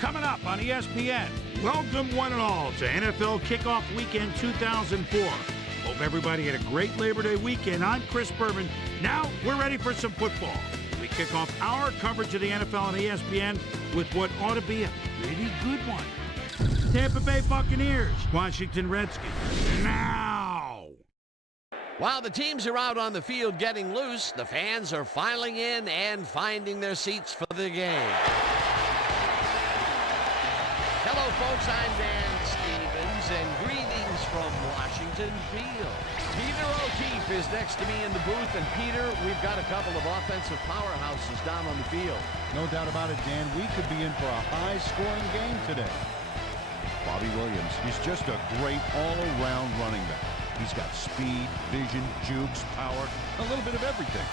Coming up on ESPN, welcome one and all to NFL Kickoff Weekend 2004. Hope everybody had a great Labor Day weekend. I'm Chris Berman. Now we're ready for some football. We kick off our coverage of the NFL on ESPN with what ought to be a pretty good one. Tampa Bay Buccaneers, Washington Redskins. Now! While the teams are out on the field getting loose, the fans are filing in and finding their seats for the game. Hello, folks. I'm Dan Stevens, and greetings from Washington Field. Peter O'Keefe is next to me in the booth, and Peter, we've got a couple of offensive powerhouses down on the field. No doubt about it, Dan. We could be in for a high-scoring game today. Bobby Williams, he's just a great all-around running back. He's got speed, vision, jukes, power, a little bit of everything.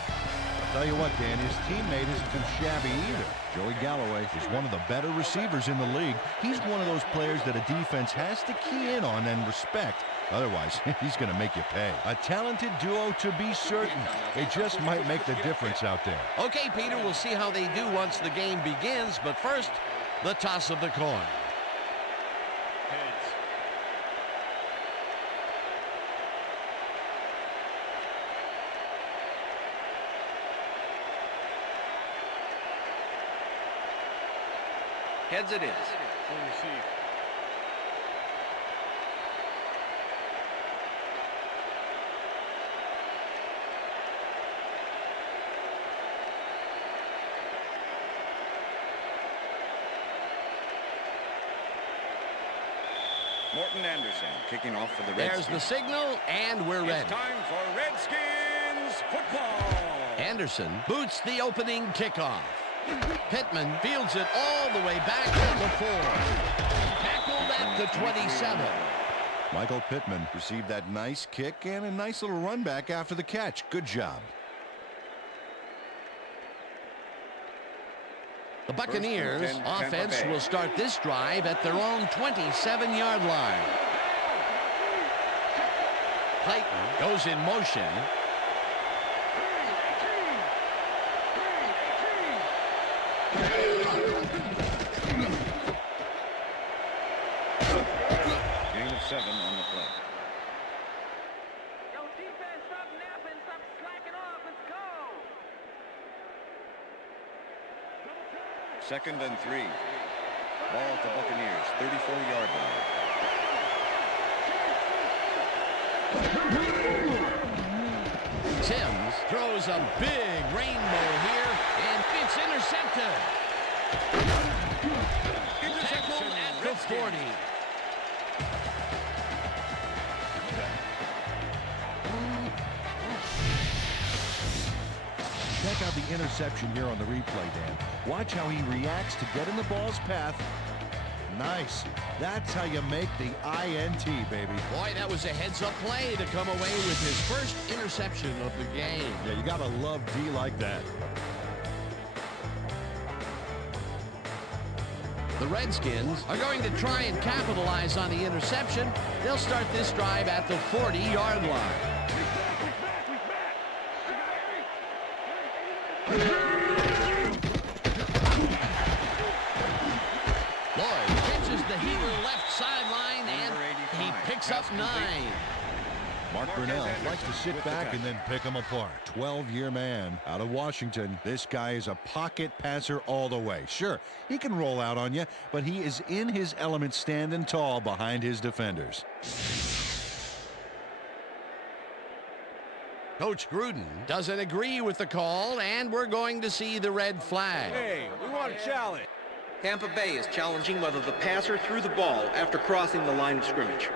I'll tell you what, Dan, his teammate isn't too shabby either. Joey Galloway is one of the better receivers in the league. He's one of those players that a defense has to key in on and respect. Otherwise, he's going to make you pay. A talented duo to be certain. It just might make the difference out there. Okay, Peter, we'll see how they do once the game begins. But first, the toss of the coin. Heads it is. Morton Anderson kicking off for the Redskins. There's the signal, and we're ready. It's time for Redskins football. Anderson boots the opening kickoff. Pittman fields it all the way back to the 4. Tackled at the 27. Michael Pittman received that nice kick and a nice little run back after the catch. Good job. The Buccaneers offense will start this drive at their own 27-yard line. Clayton goes in motion. Gain of 7 on the play. Yo, defense, stop napping, stop slacking off. Let's go. 2nd and 3. Ball to Buccaneers, 34-yard line. Sims throws a big rainbow here, and it's intercepted. Tackled at the 40. Check out the interception here on the replay, Dan. Watch how he reacts to get in the ball's path. Nice. That's how you make the INT, baby. Boy, that was a heads-up play to come away with his first interception of the game. Yeah, you gotta love D like that. The Redskins are going to try and capitalize on the interception. They'll start this drive at the 40-yard line. Lloyd catches the heater left sideline, and he picks up 9. Mark Brunell likes to sit back and then pick them apart. 12-year man out of Washington. This guy is a pocket passer all the way. Sure, he can roll out on you, but he is in his element standing tall behind his defenders. Coach Gruden doesn't agree with the call, and we're going to see the red flag. Hey, we want a challenge. Tampa Bay is challenging whether the passer threw the ball after crossing the line of scrimmage.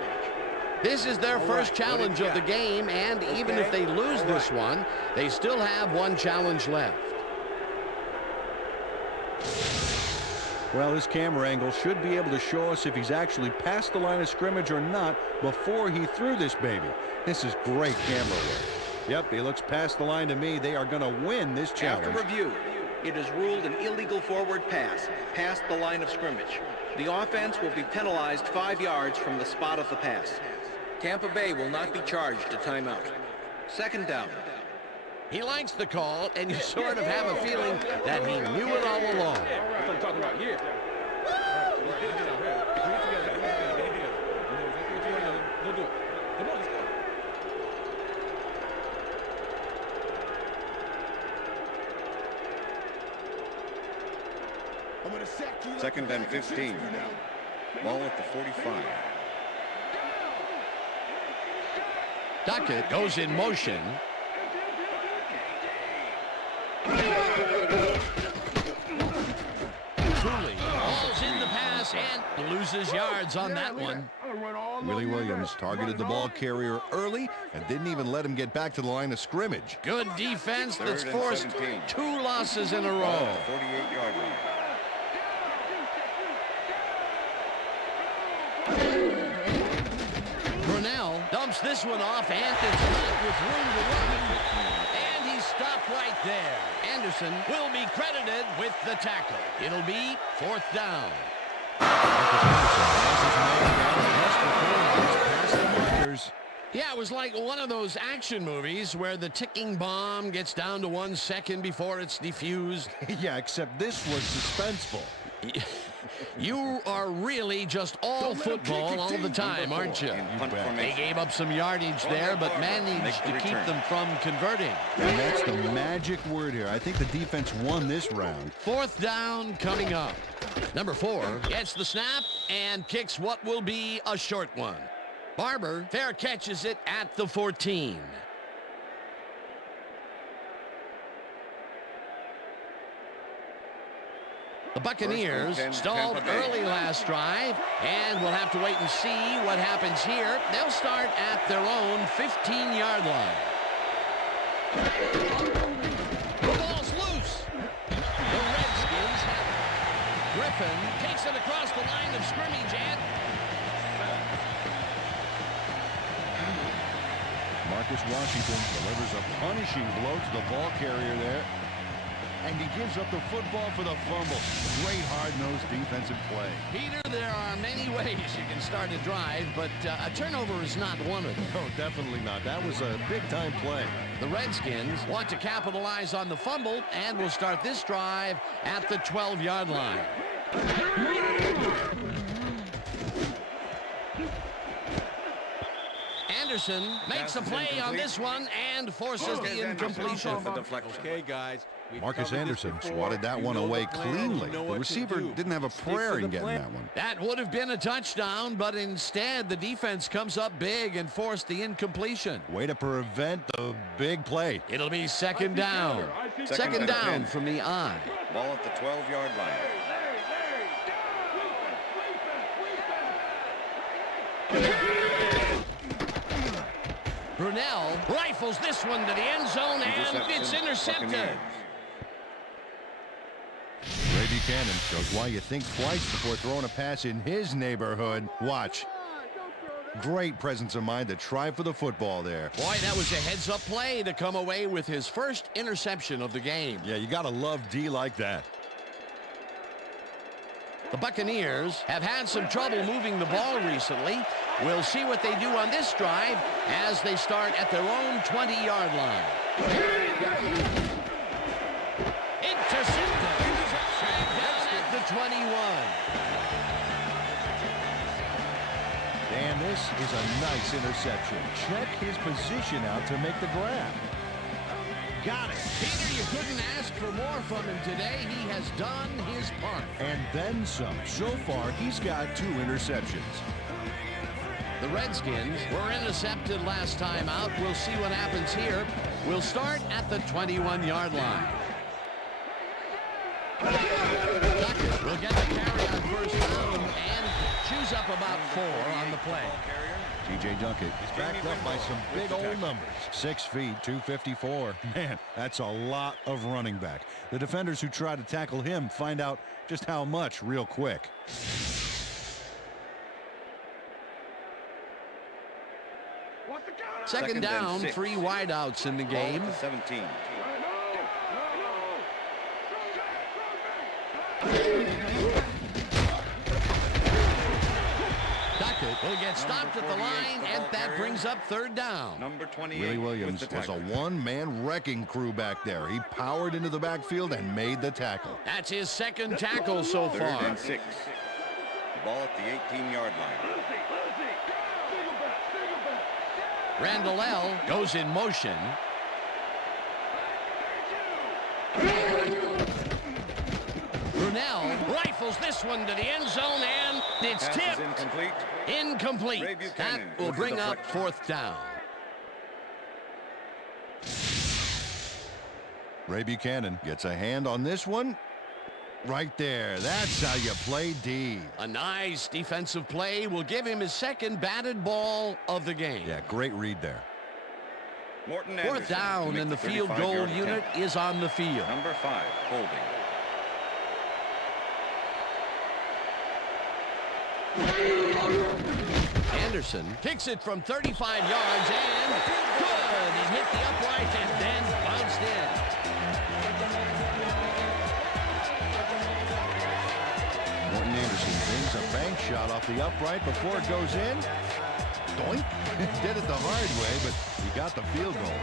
This is their first challenge of the game, and even if they lose this one, they still have one challenge left. Well, this camera angle should be able to show us if he's actually past the line of scrimmage or not before he threw this baby. This is great camera work. Yep, he looks past the line to me. They are going to win this challenge. After review, it is ruled an illegal forward pass past the line of scrimmage. The offense will be penalized 5 yards from the spot of the pass. Tampa Bay will not be charged a timeout. 2nd down. He likes the call, and you sort of have a feeling that he knew it all along. That's what I'm talking about here. Second and 15. Ball at the 45. Duckett goes in motion. Truly falls in the pass and loses yards on that one. Willie Williams targeted the ball carrier early and didn't even let him get back to the line of scrimmage. Good defense that's Third and forced 17. 2 losses in a Ball row. at the 48-yard line. Brunell dumps this one off, and it's not with room to run. And he's stopped right there. Anderson will be credited with the tackle. It'll be 4th down. Yeah, it was like one of those action movies where the ticking bomb gets down to 1 second before it's defused. Yeah, except this was suspenseful. You are really just all football all the time, aren't you? They gave up some yardage there, but managed to keep them from converting. And that's the magic word here. I think the defense won this round. 4th down coming up. Number 4 gets the snap and kicks what will be a short one. Barber fair catches it at the 14. The Buccaneers stalled early last drive, and we'll have to wait and see what happens here. They'll start at their own 15-yard line. The ball's loose. The Redskins have it. Griffin takes it across the line of scrimmage, and Marcus Washington delivers a punishing blow to the ball carrier there. And he gives up the football for the fumble. Great hard-nosed defensive play. Peter, there are many ways you can start a drive, but a turnover is not one of them. No, definitely not. That was a big-time play. The Redskins want to capitalize on the fumble and will start this drive at the 12-yard line. Anderson makes a play on this one and forces the incompletion. Okay, guys. Marcus Anderson swatted that one away cleanly. The receiver didn't have a prayer in getting that one. That would have been a touchdown, but instead the defense comes up big and forced the incompletion. Way to prevent the big play. It'll be 2nd down. Second down from the I. Ball at the 12-yard line. Brunell rifles this one to the end zone, and it's intercepted. Buccaneers. Ray Buchanan shows why you think twice before throwing a pass in his neighborhood. Watch. Great presence of mind to try for the football there. Boy, that was a heads-up play to come away with his first interception of the game. Yeah, you got to love D like that. The Buccaneers have had some trouble moving the ball recently. We'll see what they do on this drive as they start at their own 20-yard line. Intercepted. Down at the 21. And this is a nice interception. Check his position out to make the grab. Got it. Peter, you couldn't ask for more from him today. He has done his part. And then some. So far, he's got 2 interceptions. The Redskins were intercepted last time out. We'll see what happens here. We'll start at the 21-yard line. Duckett will get the carry on 1st down and chews up about 4 on the play. T.J. Duckett is backed up by some big old numbers. 6 feet, 254. Man, that's a lot of running back. The defenders who try to tackle him find out just how much real quick. Second down, 3 wideouts in the game. 17. Duckett will get stopped at the line, and that brings up 3rd down. Number 28. Willie Williams was a one-man wrecking crew back there. He powered into the backfield and made the tackle. That's his 2nd tackle so 3rd far. and 6. Ball at the 18-yard line. Randall L. goes in motion. Brunell rifles Rifles this one to the end zone, and it's Pass tipped. is incomplete. Incomplete. Ray That Buchanan will with the bring up deflection. 4th down. Ray Buchanan gets a hand on this one. Right there. That's how you play D. A nice defensive play will give him his 2nd batted ball of the game. Yeah, great read there. Morton 4th Anderson to down, make and the the field 35-yard goal attempt. unit is on the field. Number 5, holding. Anderson kicks it from 35 yards, and good. It hit the upright and then bounced in. Morton Anderson brings a bank shot off the upright before it goes in. Doink. Did it the hard way, but he got the field goal.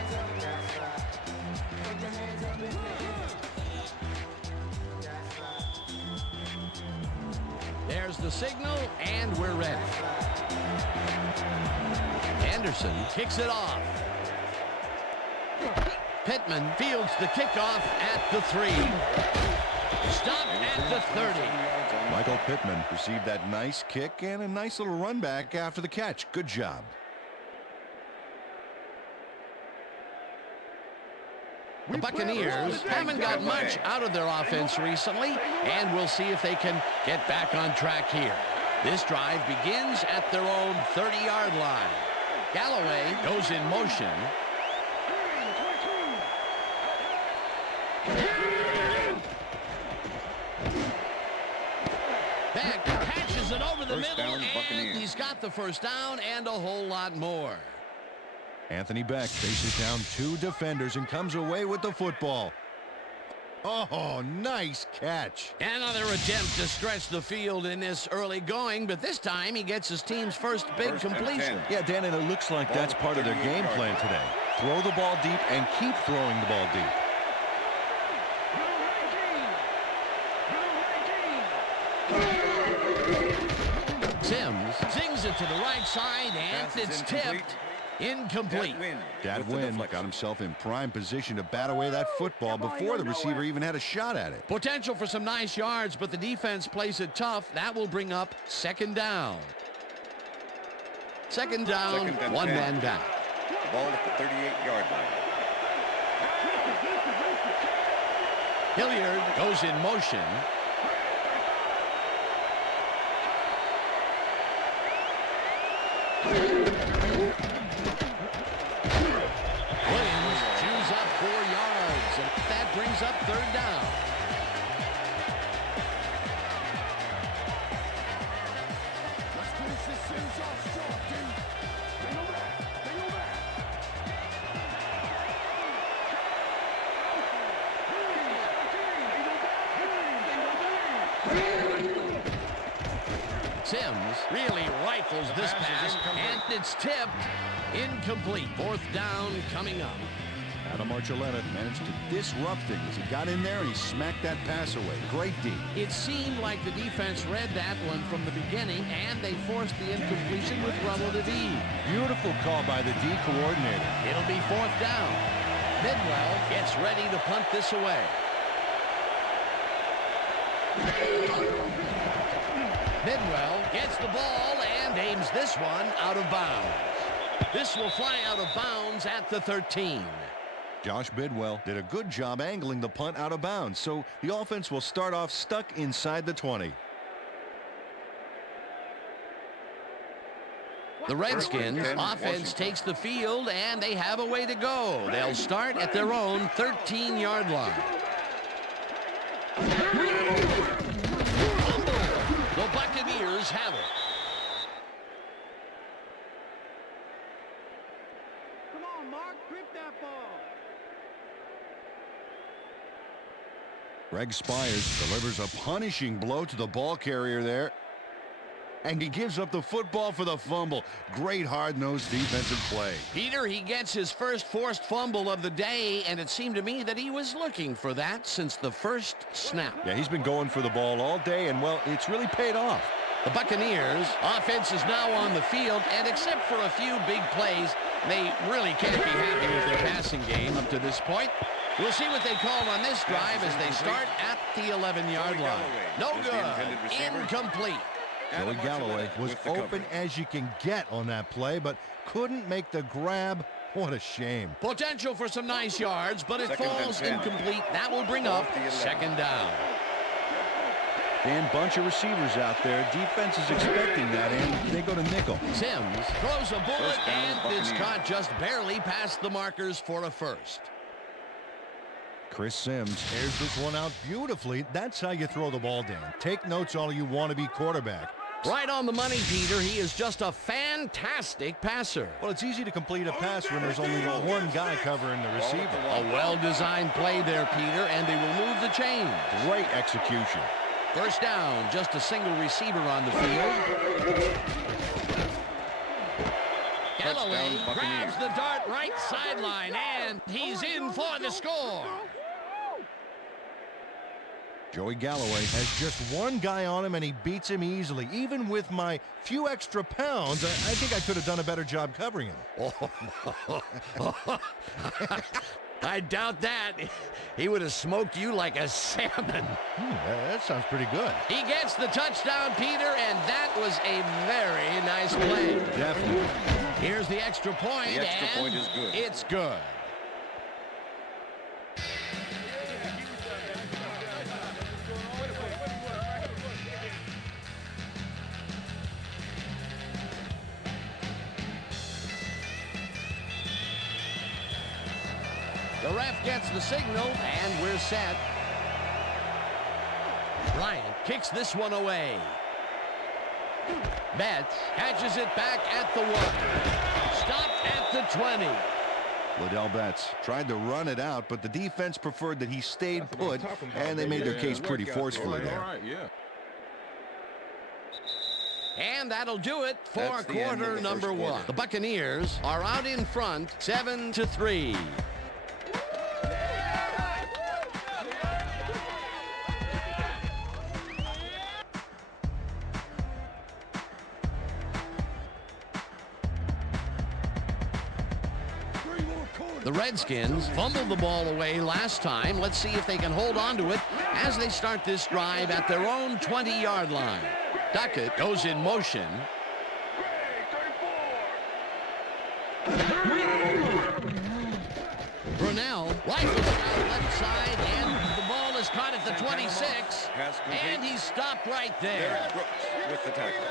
There's the signal, and we're ready. Anderson kicks it off. Pittman fields the kickoff at the 3. Stop at the 30. Michael Pittman received that nice kick and a nice little run back after the catch. Good job. The Buccaneers haven't got much out of their offense recently, and we'll see if they can get back on track here. This drive begins at their own 30-yard line. Galloway goes in motion. Beck patches it over the First middle, down, and Buccaneers. he's got the 1st down and a whole lot more. Anthony Beck faces down 2 defenders and comes away with the football. Oh, nice catch. Another attempt to stretch the field in this early going, but this time he gets his team's first big First and completion. 10. Yeah, Dan, and it looks like Ball that's part of their 38 game yard plan line. today. Throw the ball deep and keep throwing the ball deep. Sims zings it to the right side, and Pass is it's incomplete. tipped. Incomplete. Dad with the Wynn deflection. got himself in prime position to bat away that football before the receiver even had a shot at it. Potential for some nice yards, but the defense plays it tough. That will bring up 2nd down. 2nd down, Second and 1 10. man down. Ball at the 38-yard line. Hilliard goes in motion. Williams chews up 4 yards, and that brings up 3rd down. Sims really rifles this pass, and it's tipped. Incomplete. 4th down coming up. Adam Archuleta managed to disrupt things. He got in there and he smacked that pass away. Great D. It seemed like the defense read that one from the beginning, and they forced the incompletion with relative ease. Beautiful call by the D coordinator. It'll be 4th down. Bidwell gets ready to punt this away. Bidwell gets the ball and aims this one out of bounds. This will fly out of bounds at the 13. Josh Bidwell did a good job angling the punt out of bounds, so the offense will start off stuck inside the 20. The Redskins offense takes the field, and they have a way to go. They'll start at their own 13-yard line. The Buccaneers have it. Come on, Mark, grip that ball. Greg Spires delivers a punishing blow to the ball carrier there. And he gives up the football for the fumble. Great hard-nosed defensive play. Peter, he gets his first forced fumble of the day, and it seemed to me that he was looking for that since the first snap. Yeah, he's been going for the ball all day, and, well, it's really paid off. The Buccaneers offense is now on the field, and except for a few big plays, they really can't be happy with their passing game up to this point. We'll see what they call on this drive as they start at the 11-yard line. No good. Incomplete. Joey Galloway was open as you can get on that play, but couldn't make the grab. What a shame. Potential for some nice yards, but it falls incomplete. That will bring up second down. Dan, bunch of receivers out there. Defense is expecting that, and they go to nickel. Sims throws a bullet, and it's caught just barely past the markers for a first. Chris Sims airs this one out beautifully. That's how you throw the ball, Dan. Take notes all you want to be quarterback. Right on the money, Peter. He is just a fantastic passer. Well, it's easy to complete a pass when there's only one guy covering the receiver. A well-designed play there, Peter, and they will move the chains. Great execution. First down, just a single receiver on the field. Galloway grabs the dart right sideline, and he's in for the score. Joey Galloway has just one guy on him, and he beats him easily. Even with my few extra pounds, I think I could have done a better job covering him. I doubt that. He would have smoked you like a salmon. That sounds pretty good. He gets the touchdown, Peter, and that was a very nice play. Definitely. Here's the extra point, The extra point is good. It's good. The ref gets the signal, and we're set. Bryant kicks this one away. Betts catches it back at the 1. Stopped at the 20. Liddell Betts tried to run it out, but the defense preferred that he stayed put, and they made their case pretty forcefully there. And that'll do it for quarter number 1. The Buccaneers are out in front, 7-3. The Redskins fumbled the ball away last time. Let's see if they can hold on to it as they start this drive at their own 20-yard line. Duckett goes in motion. Brunell rifles it out left side, and the ball is caught at the 26, and he's stopped right there. Brooks with the tackle.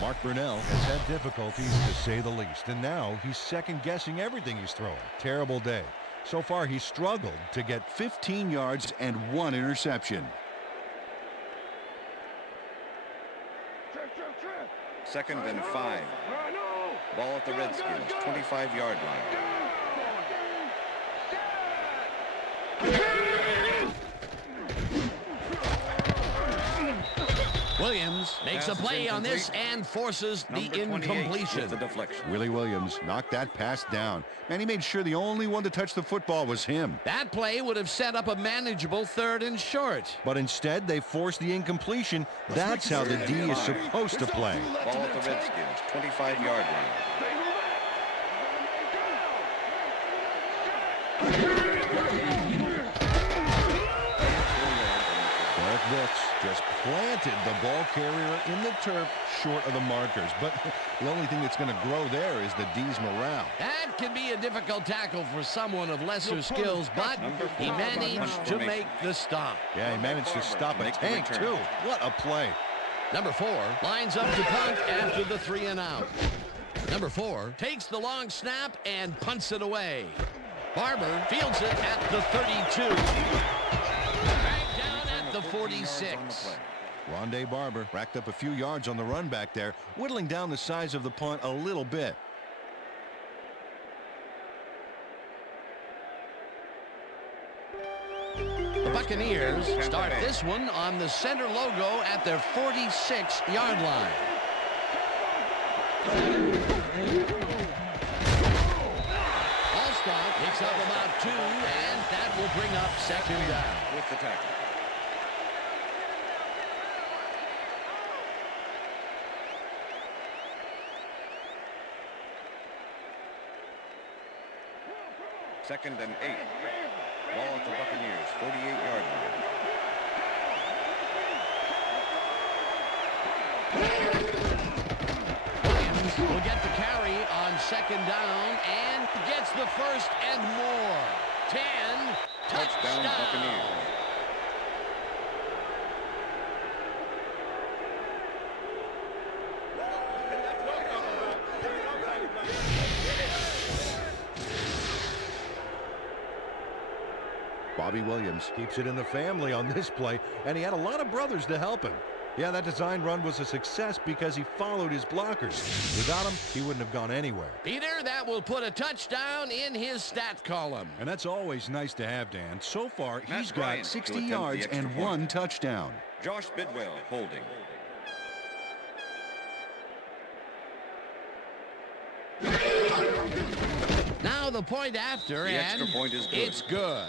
Mark Brunell has had difficulties, to say the least, and now he's second-guessing everything he's throwing. Terrible day. So far, he's struggled to get 15 yards and 1 interception. Second and 5. Ball at the Redskins, 25-yard line. Williams makes a play on this and forces the incompletion. The deflection. Willie Williams knocked that pass down, and he made sure the only one to touch the football was him. That play would have set up a manageable 3rd and short. But instead, they forced the incompletion. That's how the D is supposed to play. Ball at the Redskins, 25-yard line. Brooks just planted the ball carrier in the turf short of the markers. But the only thing that's going to grow there is the D's morale. That can be a difficult tackle for someone of lesser skills, but he managed to make the stop. Yeah, he managed to stop a tank, too. What a play. Number 4 lines up to punt after the 3 and out. Number 4 takes the long snap and punts it away. Barber fields it at the 32. The 46. Rondé Barber racked up a few yards on the run back there, whittling down the size of the punt a little bit. The Buccaneers start this one on the center logo at their 46-yard line. Allstott picks up about 2, and that will bring up second down. With the tackle. 2nd and 8. Ball at the Buccaneers, 48-yard line. Will get the carry on 2nd down and gets the first and more. 10. Touchdown, Buccaneers. Bobby Williams keeps it in the family on this play, and he had a lot of brothers to help him. Yeah, that design run was a success because he followed his blockers. Without him, he wouldn't have gone anywhere. Peter, that will put a touchdown in his stat column. And that's always nice to have, Dan. So far, he's Ryan got to 60 attempt the yards extra and point. 1 touchdown. Josh Bidwell holding. Now the point after, The and extra point is good. it's good.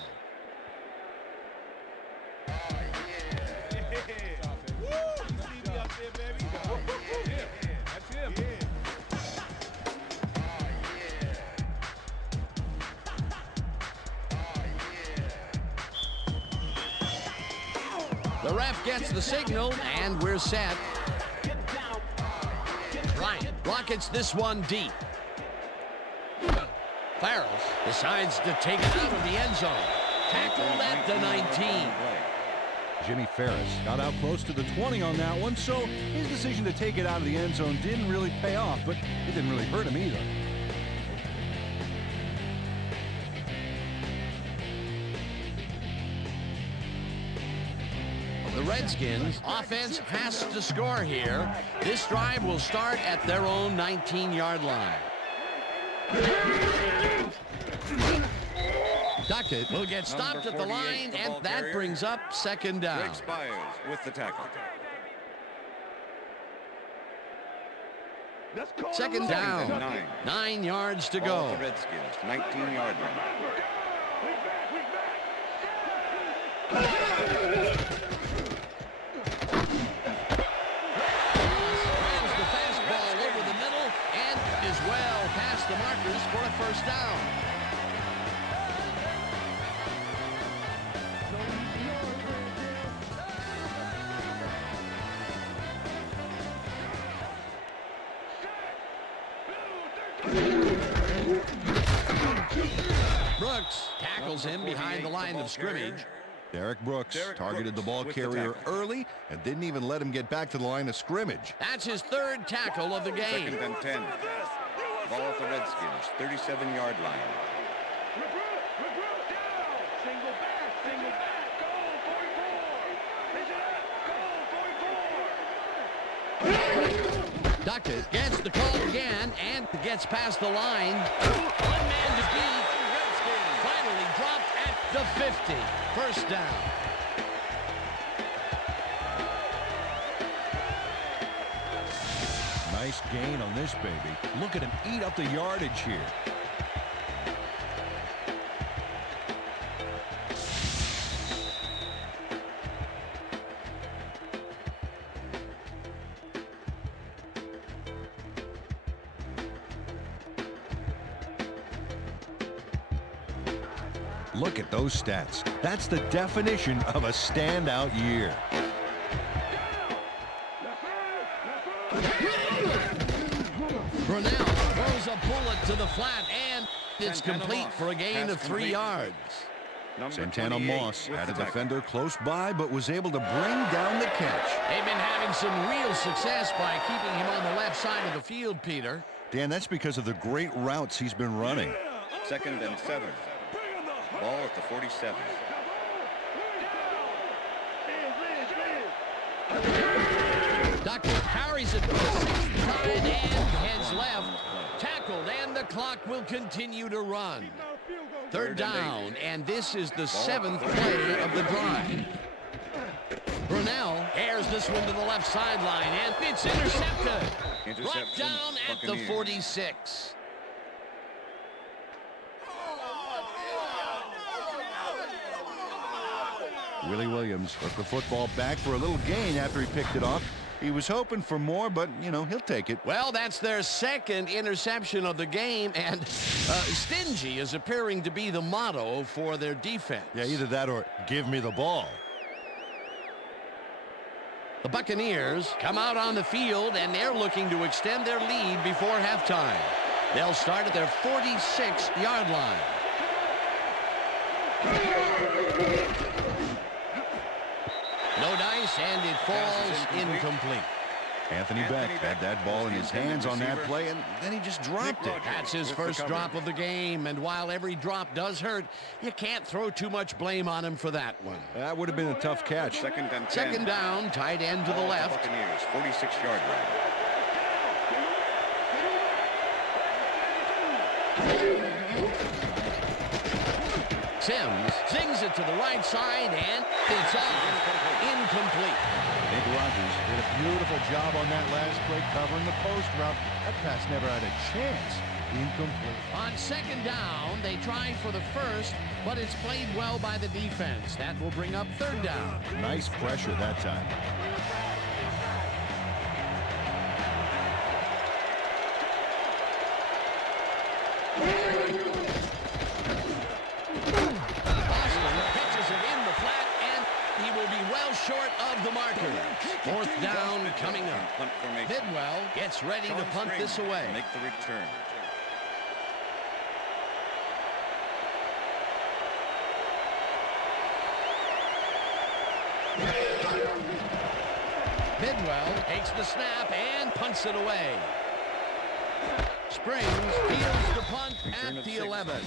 The ref gets the signal, and we're set. Bryant rockets this one deep. Farrell decides to take it out of the end zone. Tackled at the 19. Jimmy Ferris got out close to the 20 on that one, so his decision to take it out of the end zone didn't really pay off, but it didn't really hurt him either. The Redskins offense has to score here. This drive will start at their own 19-yard line. Duckett will get stopped at the line, and that brings up 2nd down. Greg Spires with the tackle. 2nd down. 9. 9 yards to Ball go. at the Redskins, 19-yard line. Runs the fastball over the middle and is well past the markers for a 1st down. Brooks tackles him behind the line of scrimmage. Derek Brooks targeted the ball with the carrier tackle. early and didn't even let him get back to the line of scrimmage. That's his 3rd tackle of the game. 2nd and 10. Ball at the Redskins, 37-yard line. Duckett gets the call again and gets past the line. One man to beat. Finally dropped at the 50. 1st down. Nice gain on this baby. Look at him eat up the yardage here. Look at those stats. That's the definition of a standout year. Brunel throws a bullet to the flat, and it's Santana complete Moss for a gain pass of 3 complete. yards. Number Santana 28 Moss with had a the tackle. defender close by, but was able to bring down the catch. They've been having some real success by keeping him on the left side of the field, Peter. Dan, that's because of the great routes he's been running. 2nd and 7. Ball at the 47. Duckett carries it to the 6th side and heads left. Tackled, and the clock will continue to run. 3rd down, and this is the 7th play of the drive. Brunel airs this one to the left sideline, and it's intercepted. Brought Interception, down at the Buccaneers. 46. Willie Williams took the football back for a little gain after he picked it off. He was hoping for more, but, you know, he'll take it. Well, that's their second interception of the game, and stingy is appearing to be the motto for their defense. Yeah, either that or give me the ball. The Buccaneers come out on the field, and they're looking to extend their lead before halftime. They'll start at their 46-yard line. No dice, and it falls incomplete. Anthony Beck had that ball in his hands on that play, and then he just dropped it. That's his first drop of the game, and while every drop does hurt, you can't throw too much blame on him for that one. That would have been a tough catch. Second and 10. Second down, tight end to the left. Buccaneers, 46-yard line. Sims zings it to the right side, and it's off. Incomplete. Nick Rogers did a beautiful job on that last play covering the post route. That pass never had a chance. Incomplete. On second down, they try for the first, but it's played well by the defense. That will bring up third down. Nice pressure that time. Short of the marker. Fourth down coming up. Punt formation. Bidwell gets ready to punt this away. Make the return. Bidwell takes the snap and punts it away. Springs fields the punt at the 11.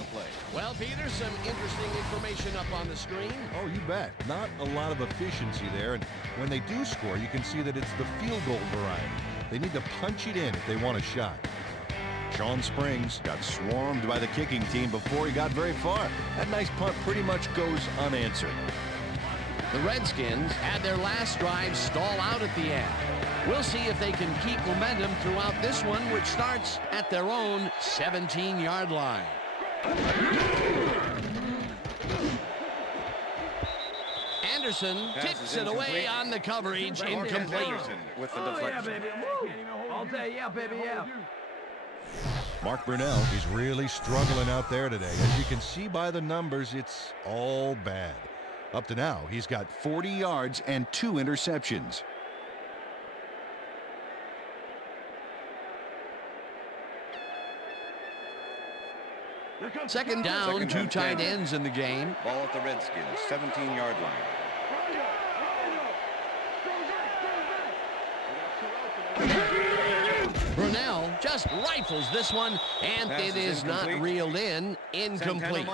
Well, Peter, some interesting information up on the screen. Oh, you bet. Not a lot of efficiency there, and when they do score, you can see that it's the field goal variety. They need to punch it in if they want a shot. Sean Springs got swarmed by the kicking team before he got very far. That nice punt pretty much goes unanswered. The Redskins had their last drive stall out at the end. We'll see if they can keep momentum throughout this one, which starts at their own 17-yard line. Anderson tips it away on the coverage. Incomplete. With the deflection. All day, yeah, baby, yeah. Mark Brunell is really struggling out there today. As you can see by the numbers, it's all bad. Up to now, he's got 40 yards and 2 interceptions. Second down, 2 tight ends in the game. Ball at the Redskins, 17-yard line. Brunell just rifles this one, and it is not reeled in. Incomplete.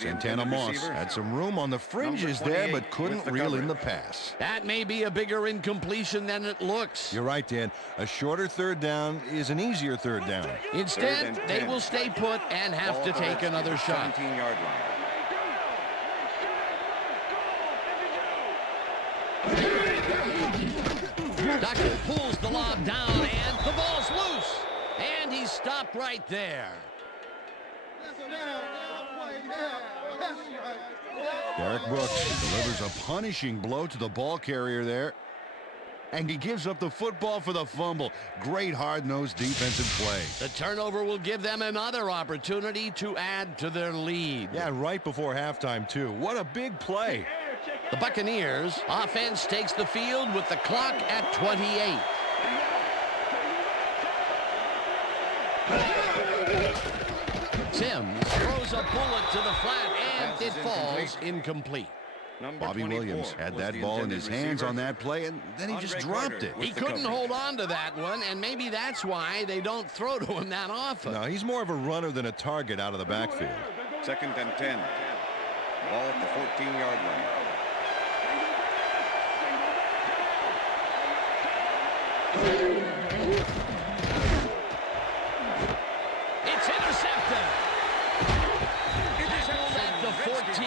Santana Moss had some room on the fringes there, but couldn't reel in the pass. That may be a bigger incompletion than it looks. You're right, Dan. A shorter third down is an easier third down. Instead, they will stay put and have to take another shot. 17-yard line. Ducker pulls the lob down, and the ball's loose. And he's stopped right there. Derek Brooks delivers a punishing blow to the ball carrier there. And he gives up the football for the fumble. Great hard-nosed defensive play. The turnover will give them another opportunity to add to their lead. Yeah, right before halftime, too. What a big play. The Buccaneers offense takes the field with the clock at 28. Sims throws a bullet to the flat, and it falls incomplete. Bobby Williams had that ball in his hands on that play, and then he just dropped it. He couldn't hold on to that one, and maybe that's why they don't throw to him that often. No, he's more of a runner than a target out of the backfield. Second and 10. Ball at the 14-yard line. It's intercepted. Tackled at the 14.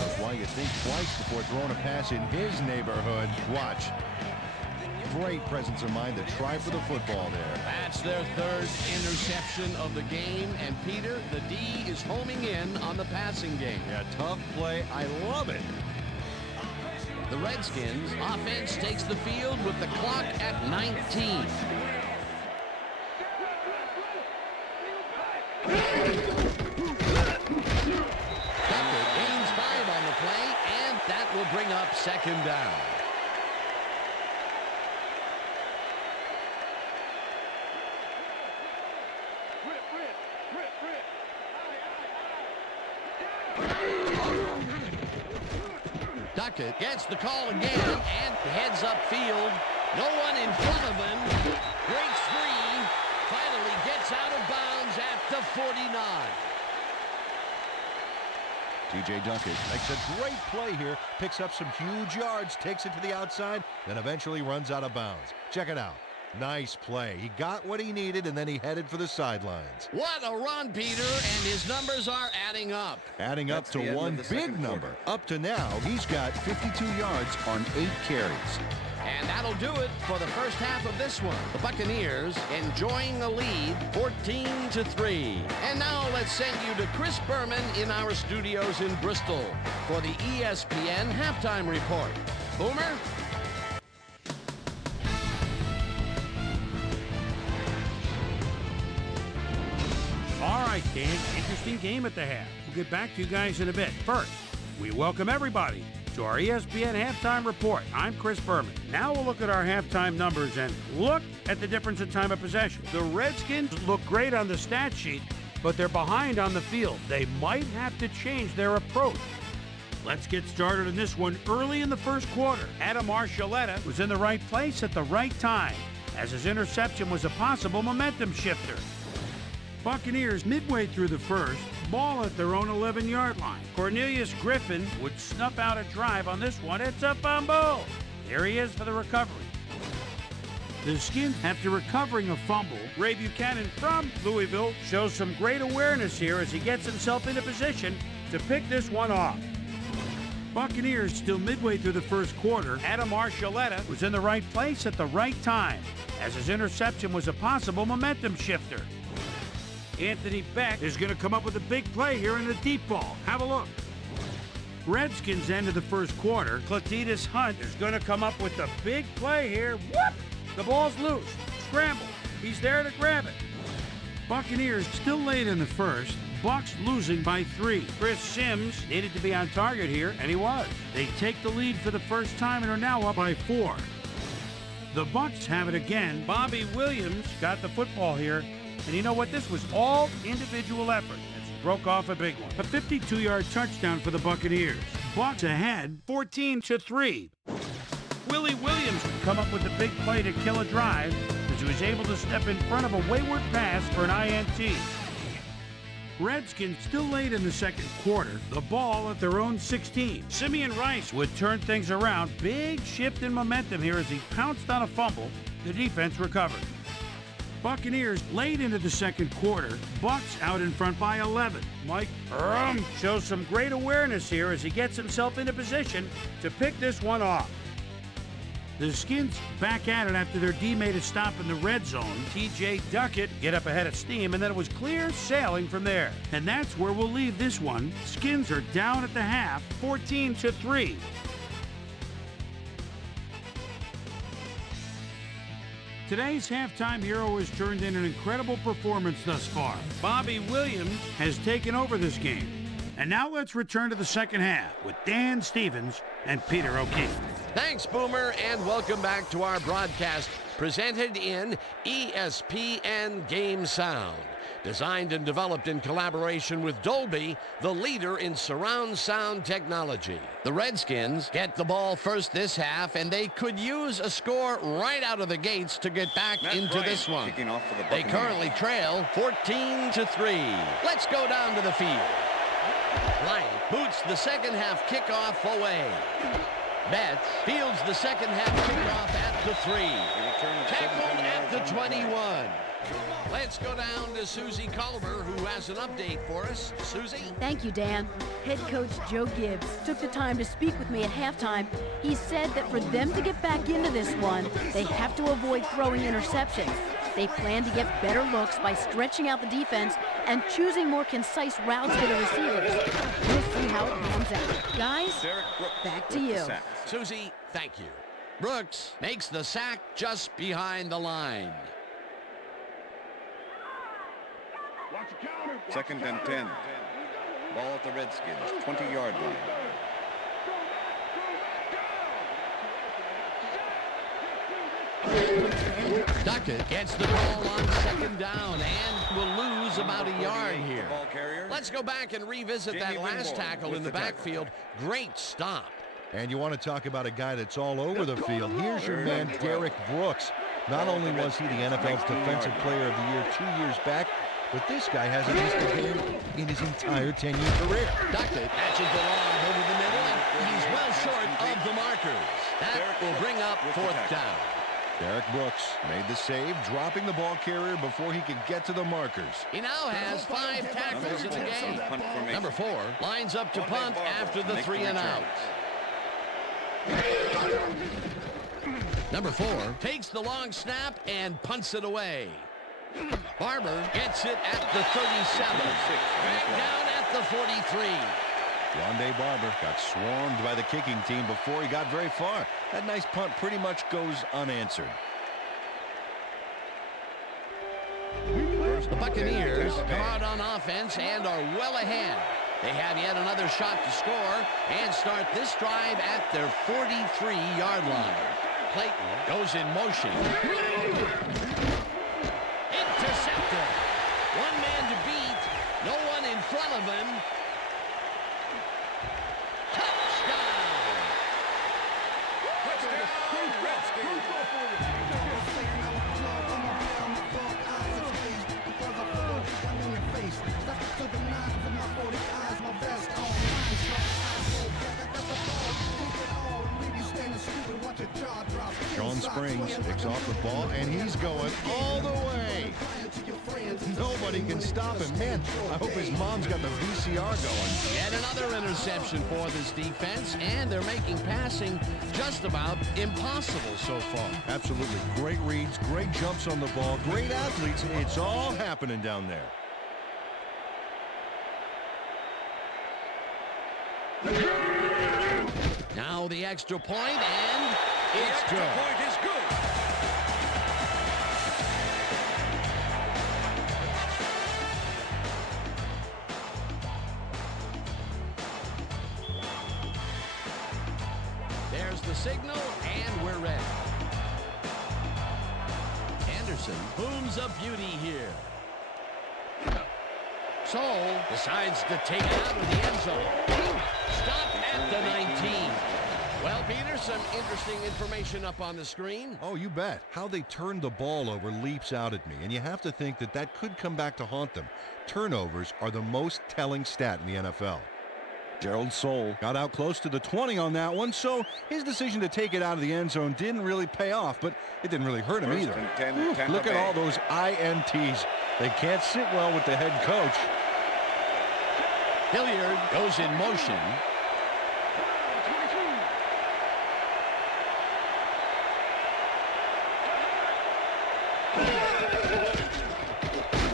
That's why you think twice before throwing a pass in his neighborhood. Watch. Great presence of mind to try for the football there. That's their third interception of the game, and Peter, the D is is homing in on the passing game. Yeah, tough play. I love it. The Redskins offense takes the field with the clock at 19. Tucker gains 5 on the play, and that will bring up second down. Duckett gets the call again and heads upfield. No one in front of him. Breaks free. Finally gets out of bounds at the 49. T.J. Duckett makes a great play here. Picks up some huge yards. Takes it to the outside. Then eventually runs out of bounds. Check it out. Nice play. He got what he needed, and then he headed for the sidelines. What a run, Peter, and his numbers are adding up. Adding up That's the to end one of the big second number. quarter. Up to now, he's got 52 yards on 8 carries. And that'll do it for the first half of this one. The Buccaneers enjoying a lead, 14-3. And now let's send you to Chris Berman in our studios in Bristol for the ESPN halftime report. Boomer? All right, Dan, interesting game at the half. We'll get back to you guys in a bit. First, we welcome everybody to our ESPN halftime report. I'm Chris Berman. Now we'll look at our halftime numbers and look at the difference in time of possession. The Redskins look great on the stat sheet, but they're behind on the field. They might have to change their approach. Let's get started in this one early in the first quarter. Adam Archuleta was in the right place at the right time, as his interception was a possible momentum shifter. Buccaneers midway through the first, ball at their own 11-yard line. Cornelius Griffin would snuff out a drive on this one. It's a fumble. There he is for the recovery. The Skins, after recovering a fumble, Ray Buchanan from Louisville shows some great awareness here as he gets himself into position to pick this one off. Buccaneers still midway through the first quarter. Adam Archuleta was in the right place at the right time, as his interception was a possible momentum shifter. Anthony Beck is going to come up with a big play here in the deep ball. Have a look. Redskins end of the first quarter. Cletus Hunt is going to come up with the big play here. Whoop! The ball's loose. Scramble. He's there to grab it. Buccaneers still late in the first. Bucs losing by 3. Chris Sims needed to be on target here, and he was. They take the lead for the first time and are now up by 4. The Bucs have it again. Bobby Williams got the football here. And you know what? This was all individual effort. As broke off a big one. A 52-yard touchdown for the Buccaneers. Bucs ahead, 14-3. Willie Williams would come up with a big play to kill a drive as he was able to step in front of a wayward pass for an INT. Redskins still late in the second quarter. The ball at their own 16. Simeon Rice would turn things around. Big shift in momentum here as he pounced on a fumble. The defense recovered. Buccaneers late into the second quarter. Bucs out in front by 11. Mike shows some great awareness here as he gets himself into position to pick this one off. The Skins back at it after their D made a stop in the red zone. T.J. Duckett get up ahead of steam, and then it was clear sailing from there. And that's where we'll leave this one. Skins are down at the half, 14-3. Today's halftime hero has turned in an incredible performance thus far. Bobby Williams has taken over this game. And now let's return to the second half with Dan Stevens and Peter O'Keefe. Thanks, Boomer, and welcome back to our broadcast presented in ESPN Game Sound. Designed and developed in collaboration with Dolby, the leader in surround sound technology. The Redskins get the ball first this half, and they could use a score right out of the gates to get back into this one. Kicking off for the They Buccaneers. currently trail 14-3. Let's go down to the field. Bryant boots the second half kickoff away. Betts fields the second half kickoff at the 3. Tackled at the 21. Let's go down to Susie Culver, who has an update for us. Susie? Thank you, Dan. Head coach Joe Gibbs took the time to speak with me at halftime. He said that for them to get back into this one, they have to avoid throwing interceptions. They plan to get better looks by stretching out the defense and choosing more concise routes for the receivers. We'll see how it pans out. Guys, Derek Brooks back to with the you. sack. Susie, thank you. Brooks makes the sack just behind the line. Second and 10. Ball at the Redskins, 20-yard line. Duckett gets the ball on second down and will lose about a yard here. The ball carrier. Let's go back and revisit that Jamie last Winborn tackle with in the the tackle. backfield. Great stop. And you want to talk about a guy that's all over the field. Here's your man, Derek Brooks. Not only was he the NFL's Defensive Player of the Year 2 years back, but this guy hasn't missed a game in his entire 10-year career. Duckett catches the ball over the middle, and he's well short of the markers. That will bring up fourth down. Derek Brooks made the save, dropping the ball carrier before he could get to the markers. He now has 5 tackles in the game. Number 4 lines up to punt after the 3 and out. Number 4 takes the long snap and punts it away. Barber gets it at the 37. Back down at the 43. Rondé Barber got swarmed by the kicking team before he got very far. That nice punt pretty much goes unanswered. The Buccaneers come out on offense and are well ahead. They have yet another shot to score and start this drive at their 43-yard line. Clayton goes in motion. Intercepted. One man to beat. No one in front of him. Sean Springs picks off the ball, and he's going all the way. Nobody can stop him. Man, I hope his mom's got the VCR going. Yet another interception for this defense, and they're making passing just about impossible so far. Absolutely. Great reads, great jumps on the ball, great athletes. It's all happening down there. Now the extra point, and it's good. Point is good. There's the signal, and we're ready. Anderson booms a beauty here. Soul decides to take it out of the end zone. Stop at the 19. Well, Peter, some interesting information up on the screen. Oh, you bet. How they turned the ball over leaps out at me, and you have to think that that could come back to haunt them. Turnovers are the most telling stat in the NFL. Gerald Soule got out close to the 20 on that one, so his decision to take it out of the end zone didn't really pay off, but it didn't really hurt him First either. and 10, Look at Tampa all Bay. those INTs. They can't sit well with the head coach. Hilliard goes in motion.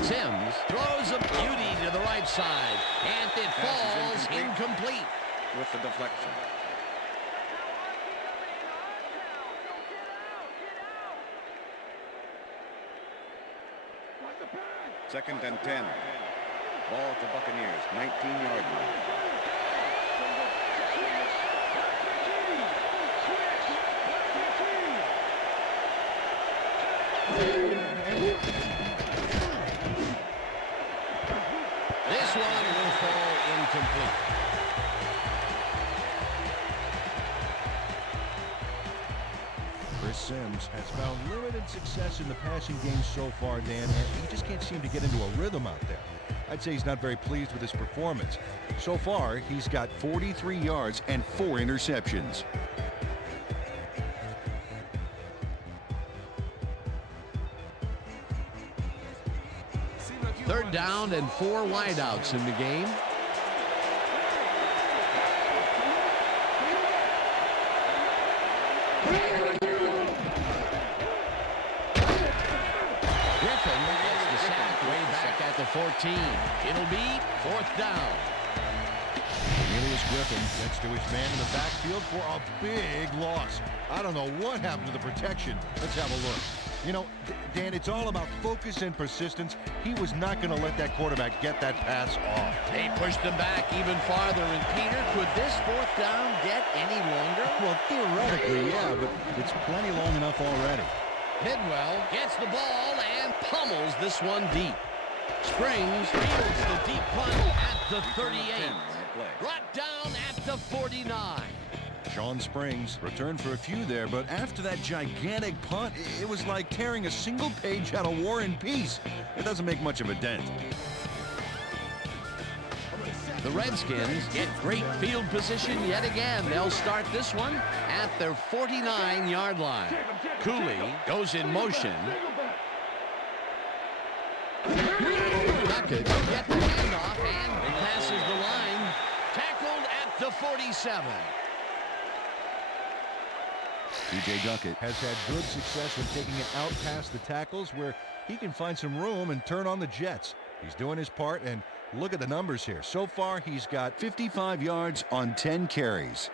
Sims throws a beauty to the right side, and it falls incomplete. With the deflection. Second and 10. Ball at the Buccaneers, 19-yard line. This one will fall incomplete. Chris Sims has found limited success in the passing game so far, Dan, and he just can't seem to get into a rhythm out there. I'd say he's not very pleased with his performance. So far, he's got 43 yards and 4 interceptions. Third down and 4 wideouts in the game. 14. It'll be 4th down. Cornelius Griffin gets to his man in the backfield for a big loss. I don't know what happened to the protection. Let's have a look. You know, Dan, it's all about focus and persistence. He was not going to let that quarterback get that pass off. They pushed him back even farther. And Peter, could this 4th down get any longer? Well, theoretically, yeah, but it's plenty long enough already. Bidwell gets the ball and pummels this one deep. Springs fields the deep punt at the 38. Brought down at the 49. Sean Springs returned for a few there, but after that gigantic punt, it was like tearing a single page out of War and Peace. It doesn't make much of a dent. The Redskins get great field position yet again. They'll start this one at their 49-yard line. Cooley goes in motion. Duckett get the handoff and passes the line. Tackled at the 47. TJ Duckett has had good success when taking it out past the tackles where he can find some room and turn on the Jets. He's doing his part, and look at the numbers here. So far, he's got 55 yards on 10 carries.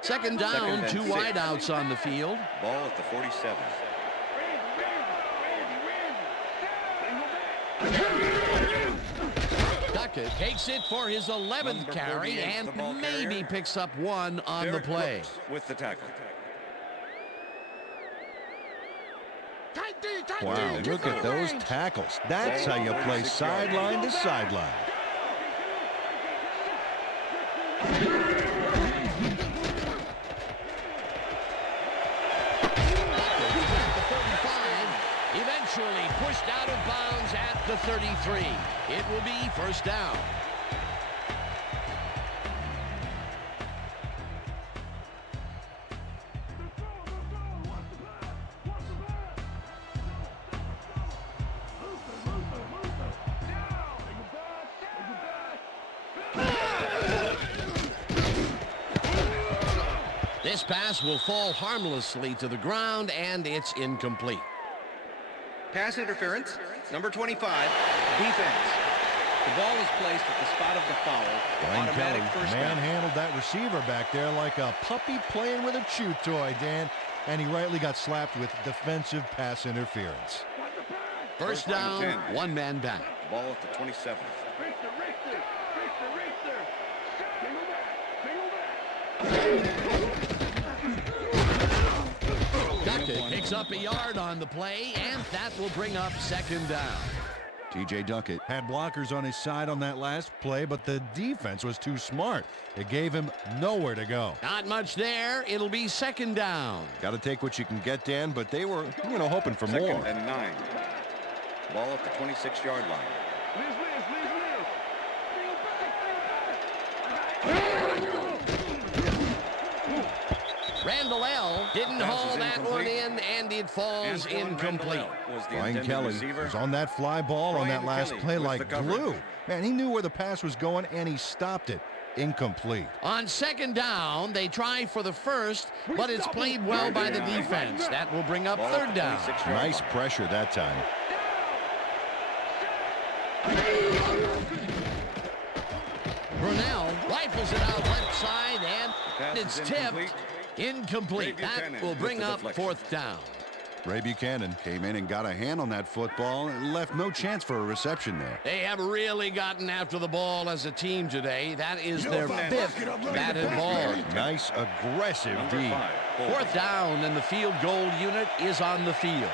Second down, 2 wideouts on the field. Ball at the 47. Duckett takes it for his 11th carry and maybe picks up 1 on the play. With the tackle. Wow, look at those tackles. That's how you play sideline to sideline. Eventually pushed out of bounds at the 33. It will be 1st down. This pass will fall harmlessly to the ground, and it's incomplete. Pass interference, number 25, defense. The ball is placed at the spot of the foul. Automatic first down. Manhandled that receiver back there like a puppy playing with a chew toy, Dan. And he rightly got slapped with defensive pass interference. First down, 1 man back. Ball at the 27. Duckett picks up a yard on the play, and that will bring up 2nd down. TJ Duckett had blockers on his side on that last play, but the defense was too smart. It gave him nowhere to go. Not much there. It'll be 2nd down. Got to take what you can get, Dan, but they were, hoping for 2nd more. and 9. Ball at the 26-yard line. Randall L. didn't haul that one in, and it falls incomplete. Brian Kelly was on that fly ball on that last play like glue. Man, he knew where the pass was going, and he stopped it. Incomplete. On 2nd down, they try for the first, but it's played well by the defense. That will bring up 3rd down. Nice pressure that time. Brunell rifles it out left side, and it's tipped. Incomplete. That will bring up 4th down. Ray Buchanan came in and got a hand on that football and left no chance for a reception there. They have really gotten after the ball as a team today. That is their 5th batted ball. Nice aggressive D. 4th down, and the field goal unit is on the field.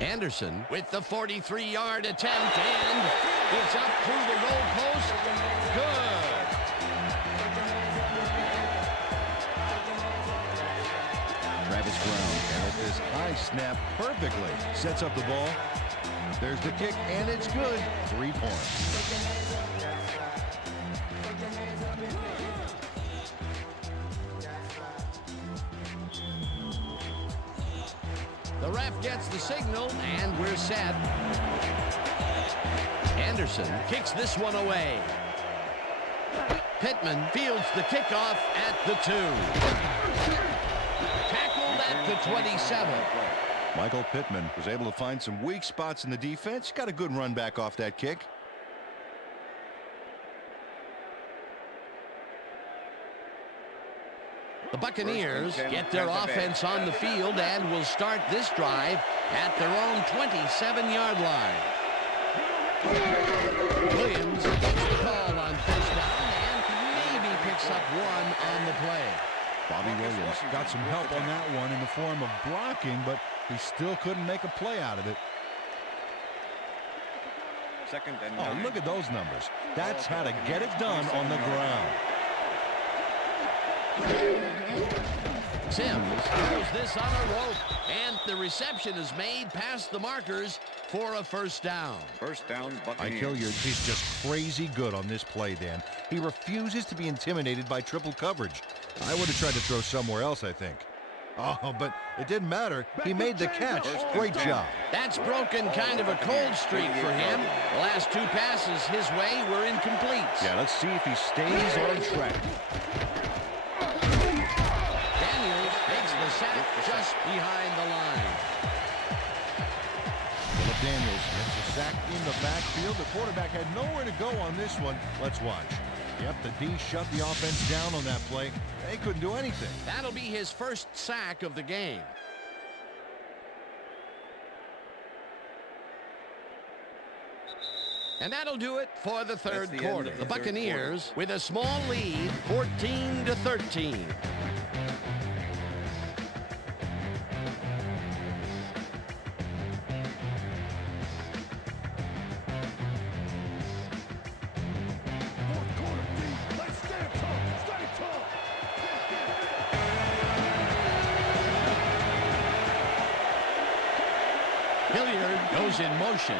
Anderson with the 43-yard attempt, and it's up through the goalpost. Good. Travis Brown handled this high snap perfectly. Sets up the ball. There's the kick, and it's good. 3 points. The ref gets the signal, and we're set. Anderson kicks this one away. Pittman fields the kickoff at the 2. Tackled at the 27. Michael Pittman was able to find some weak spots in the defense. Got a good run back off that kick. The Buccaneers get their offense on the field and will start this drive at their own 27-yard line. Williams gets the call on first down and maybe picks up one on the play. Bobby Williams got some help on that one in the form of blocking, but he still couldn't make a play out of it. Second and Oh, 9. look at those numbers. That's how to get it done on the ground. Sims throws this on a rope, and the reception is made past the markers for a first down. First down, Buccaneers. Hilliard is just crazy good on this play, Dan. He refuses to be intimidated by triple coverage. I would have tried to throw somewhere else, I think. Oh, but it didn't matter. He made the catch. Great job. That's broken kind of a cold streak for him. The last two passes his way were incomplete. Yeah, let's see if he stays on track. Daniels makes the sack just behind the line. Phillip Daniels gets a sack in the backfield. The quarterback had nowhere to go on this one. Let's watch. Yep, the D shut the offense down on that play. They couldn't do anything. That'll be his first sack of the game. And that'll do it for the third quarter. The Buccaneers with a small lead, 14-13. Hilliard goes in motion.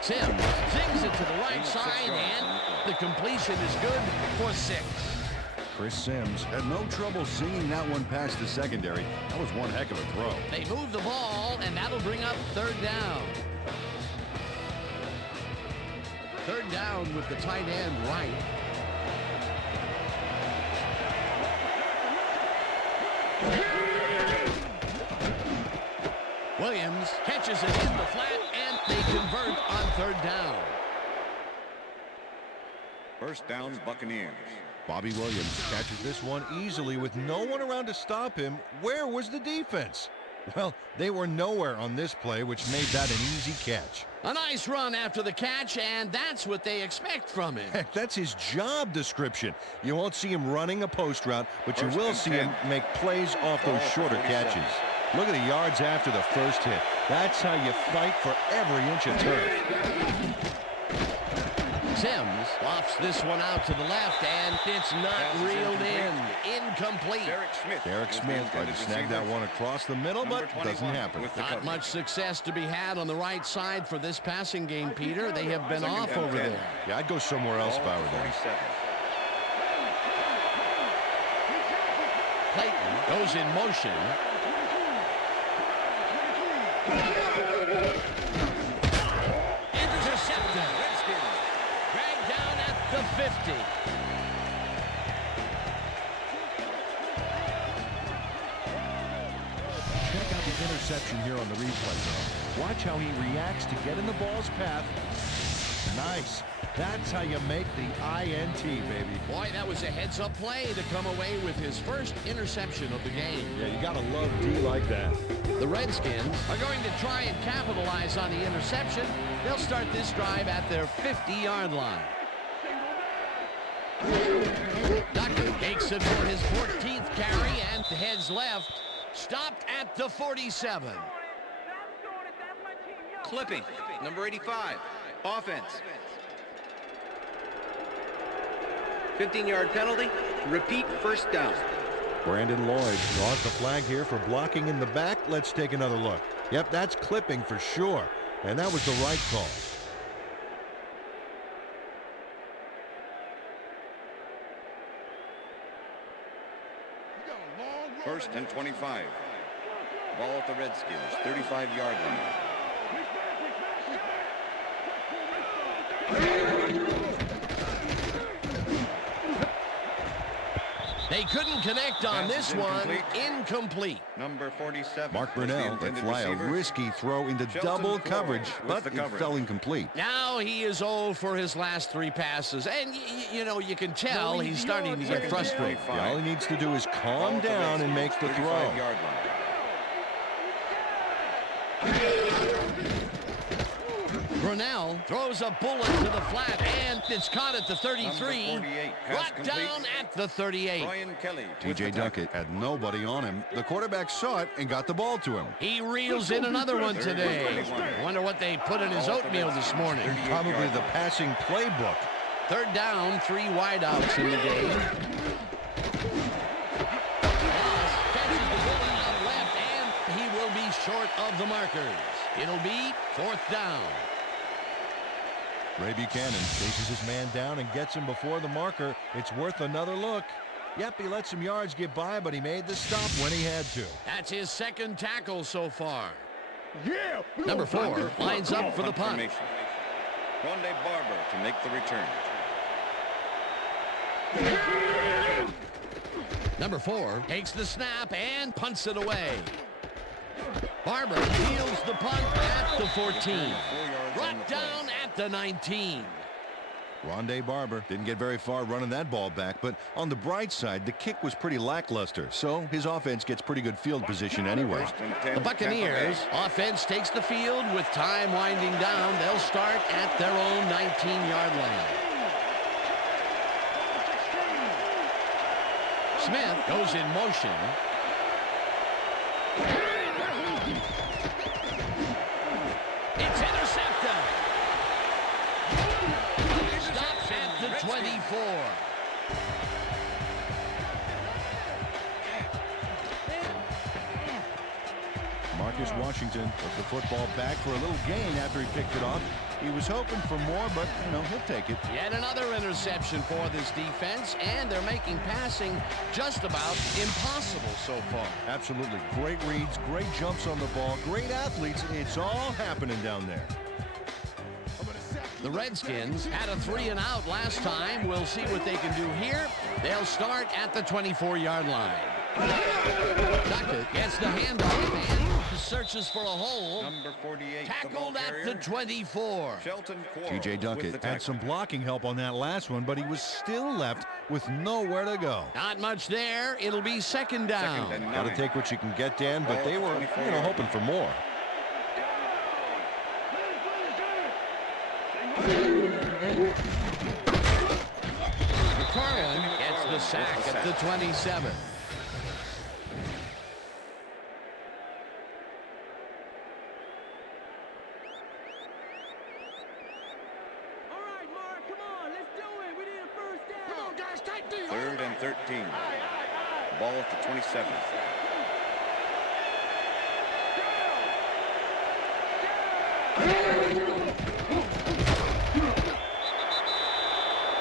Sims zings it to the right side, and the completion is good for 6. Chris Sims had no trouble singing that one past the secondary. That was one heck of a throw. They move the ball, and that'll bring up third down. Third down with the tight end right. Williams catches it in the flat, and they convert on third down. First down, Buccaneers. Bobby Williams catches this one easily with no one around to stop him. Where was the defense? Well, they were nowhere on this play, which made that an easy catch. A nice run after the catch, and that's what they expect from him. Heck, that's his job description. You won't see him running a post route, but you will see him make plays off those shorter catches. Look at the yards after the first hit. That's how you fight for every inch of turf. Sims lofts this one out to the left, and it's not reeled in. Incomplete. Derek Smith tried to snag that one across the middle, but it doesn't happen. Not much success to be had on the right side for this passing game, Peter. They have been off over there. Yeah, I'd go somewhere else if I were there. Clayton goes in motion. Intercepted. Dragged down at the 50. Check out the interception here on the replay. Watch how he reacts to get in the ball's path. Nice. That's how you make the INT, baby. Boy, that was a heads-up play to come away with his first interception of the game. Yeah, you gotta love D like that. The Redskins are going to try and capitalize on the interception. They'll start this drive at their 50-yard line. Ducker takes it for his 14th carry and heads left. Stopped at the 47. Clipping, number 85, offense. 15-yard penalty, repeat first down. Brandon Lloyd draws the flag here for blocking in the back. Let's take another look. Yep, that's clipping for sure. And that was the right call. First and 25. Ball at the Redskins, 35-yard line. They couldn't connect on Pass is this one. incomplete. Incomplete. Number 47. Mark is the Brunell let intended fly a receiver. risky throw into Shelton double Quarles coverage, with but the it coverage. fell incomplete. Now he is 0 for his last 3 passes. And, you know, you can tell he's starting to get frustrated. Yeah, all he needs to do is calm down and make the throw. 35-yard line. Brunell throws a bullet to the flat, and it's caught at the 33. Number 48, pass Brought complete. down at the 38. Brian Kelly. with TJ the tackle. Duckett had nobody on him. The quarterback saw it and got the ball to him. He reels in another one today. 21. Wonder what they put in his oatmeal this morning. Probably the passing playbook. 3rd down, 3 wideouts in the game. Ross catches the bullet out left, and he will be short of the markers. It'll be 4th down. Ray Buchanan chases his man down and gets him before the marker. It's worth another look. Yep, he let some yards get by, but he made the stop when he had to. That's his 2nd tackle so far. Number 4 lines up for the punt. Formation. Rondé Barber to make the return. Number 4 takes the snap and punts it away. Barber fields the punt at the 14. 4 yards on the Brought play. down at the 19. Rondé Barber didn't get very far running that ball back, but on the bright side, the kick was pretty lackluster, so his offense gets pretty good field position anyway. First and 10, The Buccaneers Tampa Bay. offense takes the field with time winding down. They'll start at their own 19-yard line. Smith goes in motion. It's intercepted. Stops at the 24. Marcus Washington took the football back for a little gain after he picked it off. He was hoping for more, but, you know, he'll take it. Yet another interception for this defense, and they're making passing just about impossible so far. Absolutely. Great reads, great jumps on the ball, great athletes. It's all happening down there. The Redskins had a 3-and-out last time. We'll see what they can do here. They'll start at the 24-yard line. Duckett gets the handoff and searches for a hole. Number 48. Tackled at the 24. Shelton Quarles TJ with Duckett the had some tackle. blocking help on that last one, but he was still left with nowhere to go. Not much there. It'll be 2nd down. Second and Got to 9. take what you can get, Dan, but they were, hoping for more. McFarland gets the sack at the 27. All right, Mark, come on, let's do it. We need a first down. Come on, guys, tight D. 3rd and 13. Ball at the 27.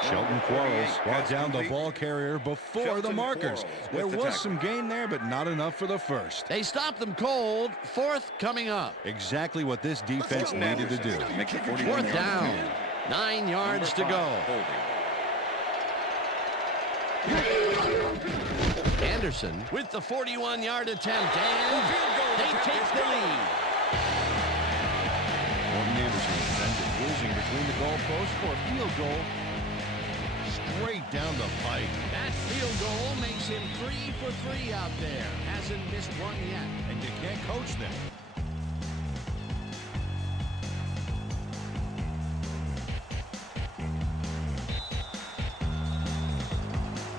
Shelton Quarles brought Pass down the complete. ball carrier before the Shelton markers. Quarles There with the was tackle. some gain there, but not enough for the first. They stop them cold. 4th coming up. Exactly what this defense needed to do. Make the 41 4th yard down. field. 9 yards to Number go. 5, holding. Anderson with the 41-yard attempt, and they take the lead. Morton Anderson sends it whizzing between the goalposts for a field goal. Straight down the pipe. That field goal makes him 3 for 3 out there. Hasn't missed one yet. And you can't coach them.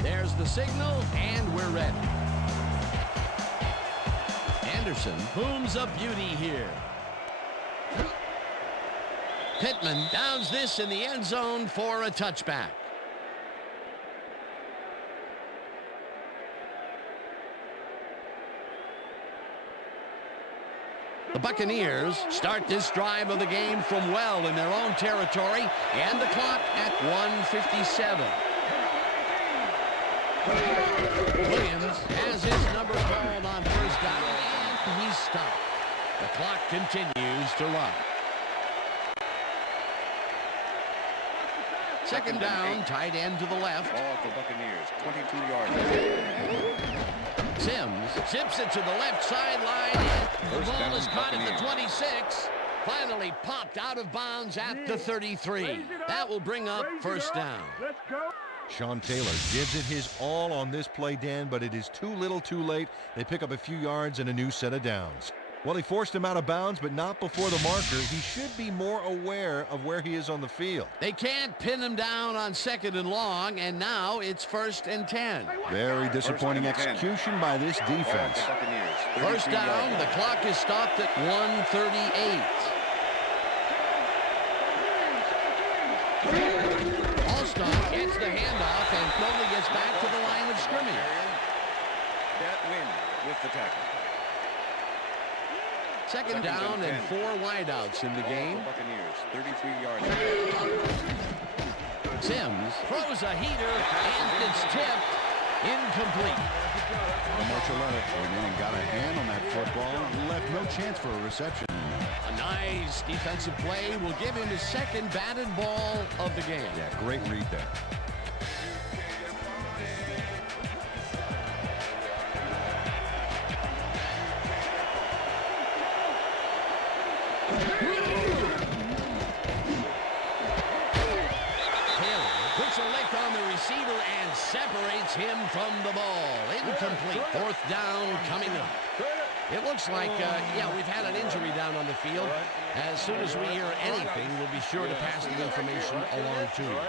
There's the signal, and we're ready. Anderson booms a beauty here. Pittman downs this in the end zone for a touchback. The Buccaneers start this drive of the game from well in their own territory, and the clock at 1:57. Williams has his number called on first down, and he's stopped. The clock continues to run. Second down, tight end to the left. Ball at the Buccaneers, 22-yard line. Sims zips it to the left sideline. The First ball down, is caught at the Buccaneers. 26. Finally popped out of bounds at the 33. That will bring up first down. Let's go. Sean Taylor gives it his all on this play, Dan, but it is too little too late. They pick up a few yards and a new set of downs. Well, he forced him out of bounds, but not before the marker. He should be more aware of where he is on the field. They can't pin him down on 2nd and long, and now it's 1st and 10. Very disappointing First and 10. execution by this Ball at defense. the Buccaneers, First 33-yard down, line. the clock is stopped at 1:38. Allstott gets the handoff and slowly gets back to the line of scrimmage. That win with the tackle. Second down and 4 wideouts in the Ball at game. the Buccaneers, 33-yard line. Sims throws a heater and it's tipped. Incomplete. Marshall Leonard came in and got a hand on that football. Left no chance for a reception. A nice defensive play will give him his second batted ball of the game. Yeah, great read there. Taylor puts a lick on the receiver and separates him from the ball. Incomplete. Fourth down coming up. It looks like, yeah, we've had an injury down on the field. As soon as we hear anything, we'll be sure to pass the information along to you.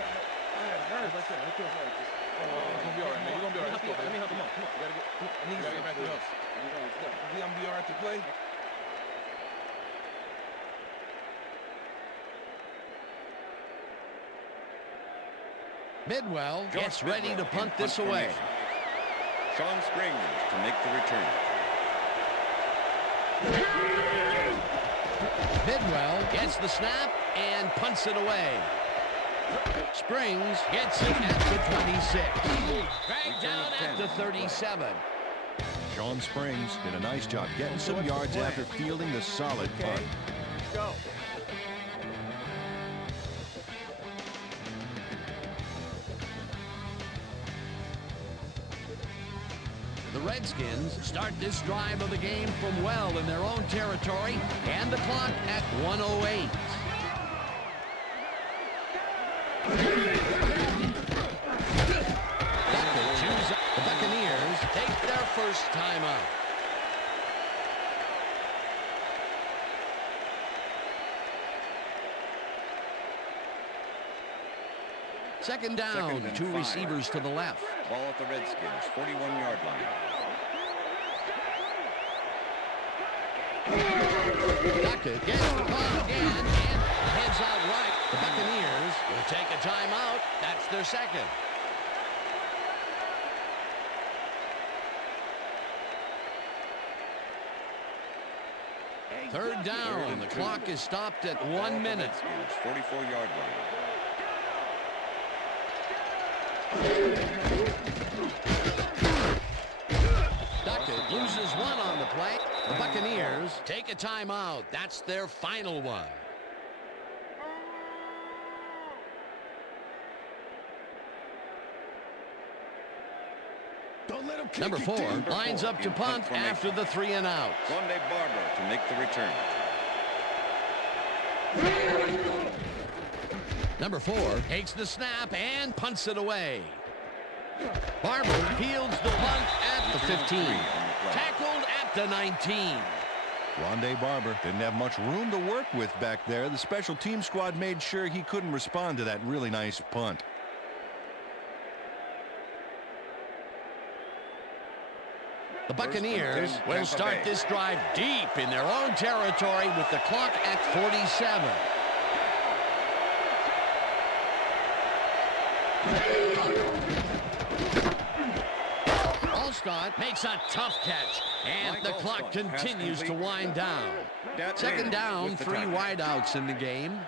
Bidwell gets ready to punt this away. Sean Springs to make the return. Bidwell gets the snap and punts it away. Springs gets it at the 26. Dragged down at the 37. Sean Springs did a nice job getting some yards after fielding the solid punt. Go. The Redskins start this drive of the game from well in their own territory, and the clock at 1:08. The Buccaneers take their first time out. Second down, Second and 2 5. receivers to the left. Ball at the Redskins, 41-yard line. Duckett gets the ball again and heads out right. The Buccaneers will take a timeout. That's their second. Third down. The clock is stopped at 1 minute. 44-yard line. Duckett loses one on the play. The Buccaneers take a timeout. That's their final one. Number 4 lines up to punt after the 3 and out. Rondé Barber to make the return. Number 4 takes the snap and punts it away. Barber fields the punt at the 15. Tackled at the 19. Rondé Barber didn't have much room to work with back there. The special team squad made sure he couldn't respond to that really nice punt. The Buccaneers will start this drive deep in their own territory with the clock at 47. Allstott makes a tough catch, and the clock continues to wind down. Second down, 3 wideouts in the game.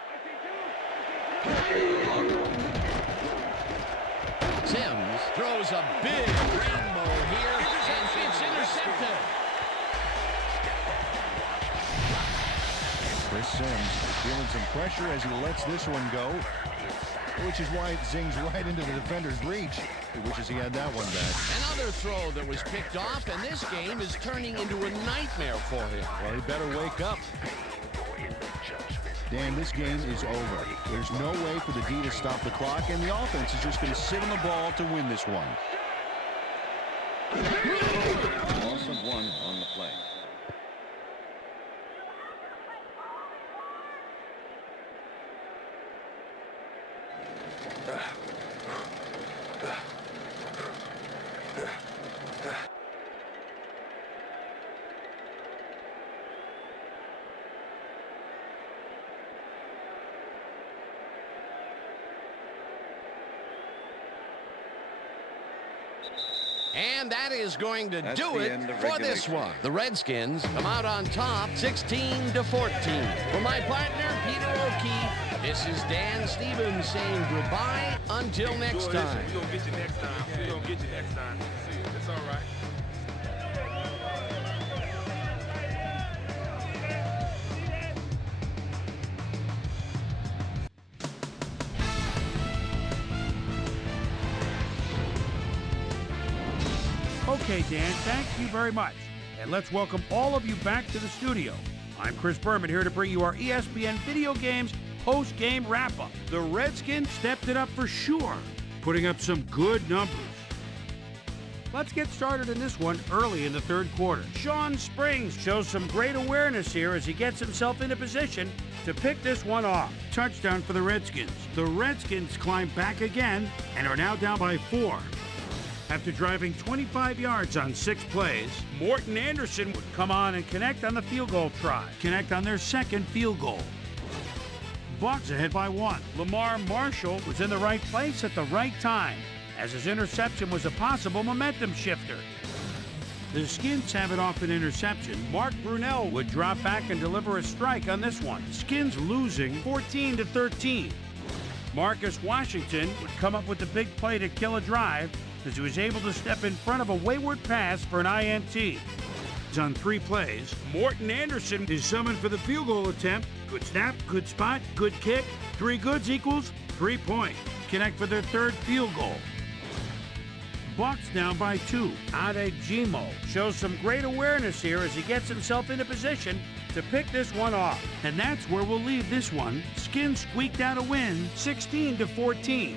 Sims throws a big rainbow here, and it's intercepted. Chris Sims feeling some pressure as he lets this one go. which is why it zings right into the defender's reach. He wishes he had that one back. Another throw that was picked off, and this game is turning into a nightmare for him. Well, he better wake up. Dan, this game is over. There's no way for the D to stop the clock, and the offense is just going to sit on the ball to win this one. Loss of 1 on the play. And that is going to That's do the it end of for this regulation. one. The Redskins come out on top 16-14. For my partner, Peter O'Keefe, this is Dan Stevens saying goodbye until next time. We're going to get you next time. We're going to get you next time. See you. It's all right. Okay, Dan, thank you very much. And let's welcome all of you back to the studio. I'm Chris Berman here to bring you our ESPN Video Games post-game wrap-up. The Redskins stepped it up for sure, putting up some good numbers. Let's get started in this one early in the third quarter. Sean Springs shows some great awareness here as he gets himself into position to pick this one off. Touchdown for the Redskins. The Redskins climb back again and are now down by 4. After driving 25 yards on 6 plays, Morton Anderson would come on and connect on the field goal try. Connect on their second field goal. Bucs ahead by 1. Lamar Marshall was in the right place at the right time, as his interception was a possible momentum shifter. The Skins have it off an interception. Mark Brunell would drop back and deliver a strike on this one. Skins losing 14-13. Marcus Washington would come up with the big play to kill a drive, as he was able to step in front of a wayward pass for an INT. On 3 plays, Morton Anderson is summoned for the field goal attempt. Good snap, good spot, good kick. 3 goods equals 3 points. Connect for their third field goal. Bucs down by 2. Adejimo shows some great awareness here as he gets himself into position to pick this one off. And that's where we'll leave this one. Skins squeaked out a win, 16-14.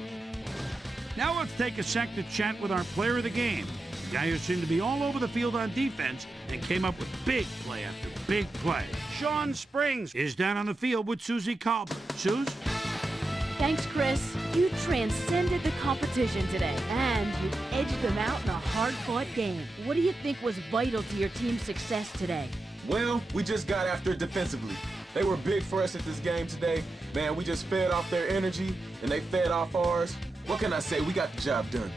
Now let's take a sec to chat with our player of the game, the guy who seemed to be all over the field on defense and came up with big play after big play. Sean Springs is down on the field with Susie Colbert. Suze? Thanks, Chris. You transcended the competition today, and you edged them out in a hard-fought game. What do you think was vital to your team's success today? Well, we just got after it defensively. They were big for us at this game today. Man, we just fed off their energy, and they fed off ours. What can I say? We got the job done.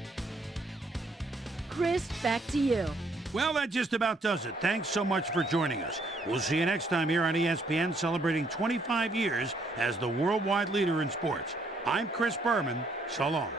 Chris, back to you. Well, that just about does it. Thanks so much for joining us. We'll see you next time here on ESPN, celebrating 25 years as the worldwide leader in sports. I'm Chris Berman. So long.